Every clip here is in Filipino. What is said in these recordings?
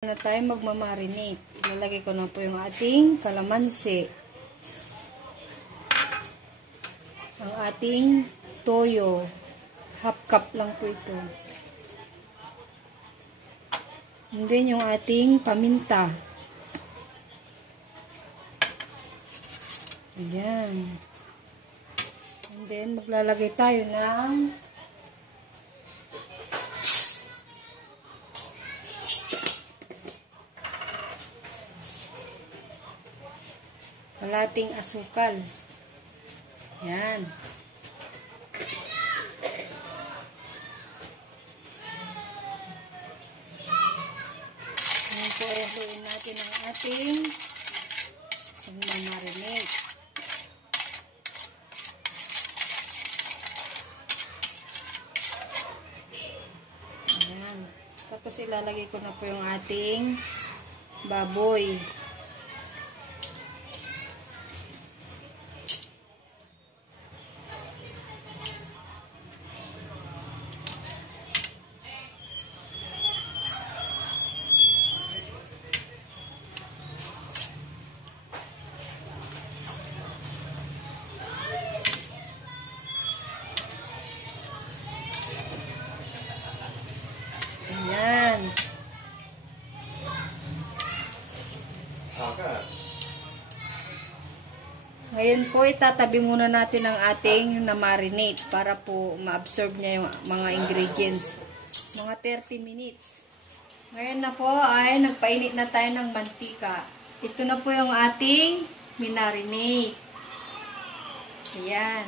Na tayo magmamarinate. Ilalagay ko na po yung ating calamansi. Ang ating toyo. Half cup lang po ito. And then yung ating paminta. Ayan. And then maglalagay tayo ng kalating asukal. Yan. Ngayon po, ihaluin natin ang ating pagmamarinate. Ayan. Tapos ilalagay ko na po yung ating baboy. Ayan. Ngayon po, itatabi muna natin ang ating na-marinate para po ma-absorb niya yung mga ingredients. Mga 30 minutes. Ngayon na po ay nagpainit na tayo ng mantika. Ito na po yung ating minarinate. Ayan.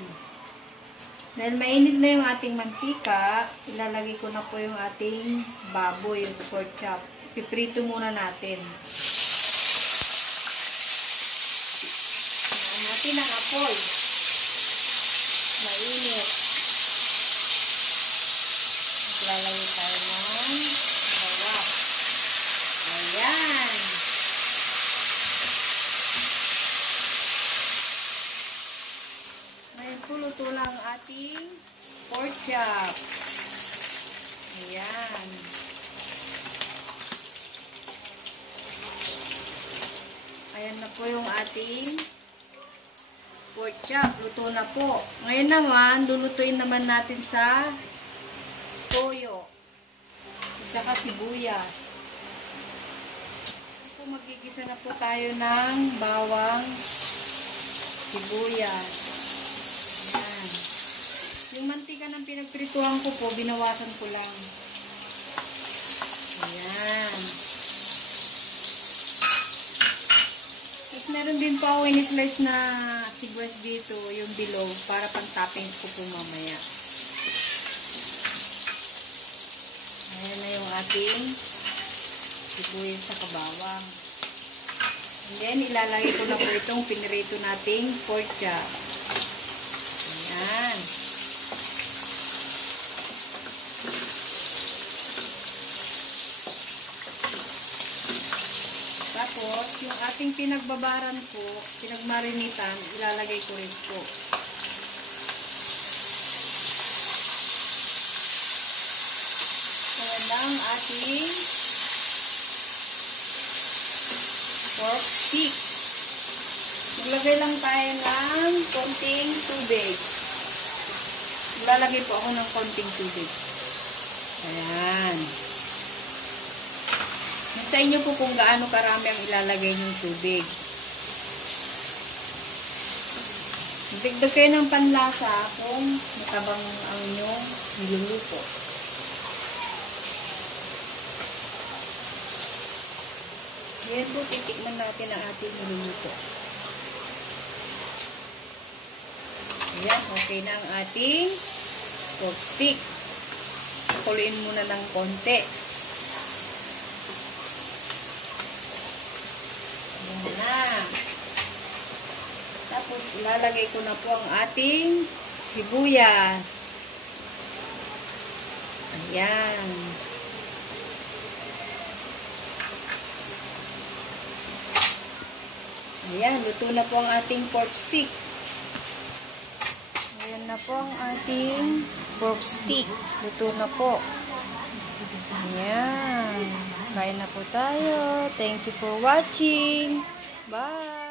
Dahil mainit na yung ating mantika, ilalagay ko na po yung ating baboy, yung pork chop. Piprito muna natin. Ayan natin ang apoy. Mainit. Ilalagay tayo ng bawang. Ayan. Ngayon po, luto lang ang ating pork chop. Ayan. Ayan na po yung ating pork chop. Luto na po. Ngayon naman, lulutuin naman natin sa toyo. At saka sibuyas. Po, magigisa na po tayo ng bawang, sibuyas. Ayan. Yung mantika ng pinagprituhan ko po, binawasan ko lang. Ayan. Tapos meron din po ako in-slice na sibuyas dito, yung below, para pang-topping ko po mamaya. Ayan na yung ating sibuyas sa kabawang. And then, ilalagay ko na po itong pinirito nating pork chop. Ayan. Tapos, yung ating pinagbabaran po, pinagmarinitan, ilalagay ko rin po. Ayan ang ating pork stick. Maglagay lang tayo ng konting tubig. Lalagay po ako ng konting tubig. Ayan. Sa inyo po kung gaano karami ang ilalagay yung tubig. Dagdag kayo ng panlasa kung matabang ang inyong niluluto. Yan po, titikman natin ang ating niluluto. Ayan, okay na ang ating pork stick. Pakuluin muna ng konti. Ayan na. Tapos, ilalagay ko na po ang ating sibuyas. Ayan. Ayan, luto na po ang ating pork stick. Ayan na po ang ating pork stick. Luto na po. Ayan. Kain na po tayo. Thank you for watching. Bye!